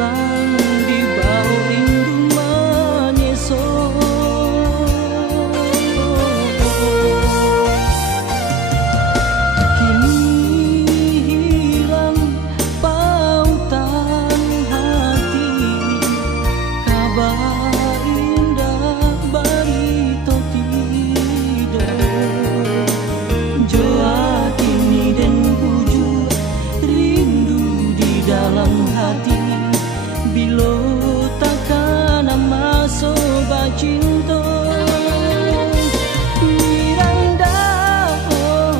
hilang di bau rindu menyeso. Kini hilang pautan hati, kabar indah barito tidur. Joa kini dan bujur rindu di dalam hati, bilo takkan masuk cinta. Miranda, oh,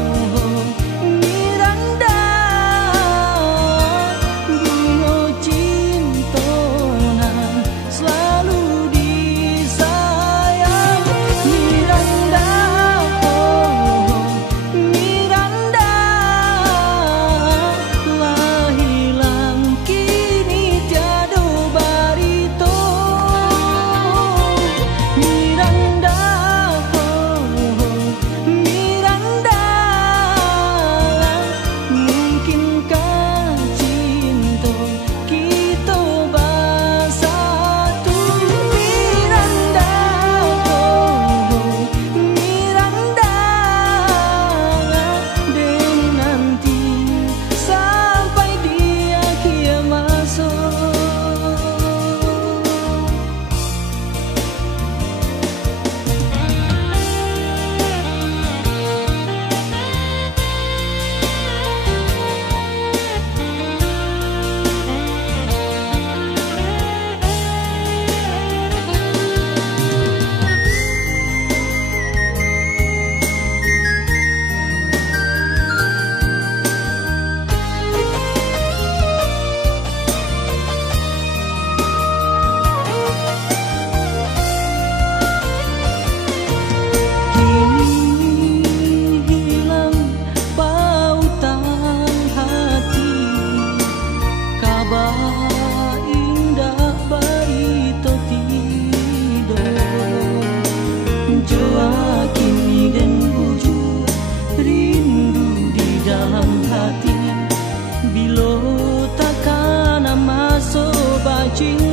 Miranda, bunga cinta nan selalu disayang. Miranda, oh, Miranda, telah hilang kini tiada barito. Miranda, oh, Miranda, mungkinkah cinta kita bersatu? Miranda, oh, Miranda, dan nanti sampai di akhir masa. Kini hilang pautan hati, kabar indah barito tidur. Joa kini dan bujur rindu di dalam hati, bilo takkan masuk cinta.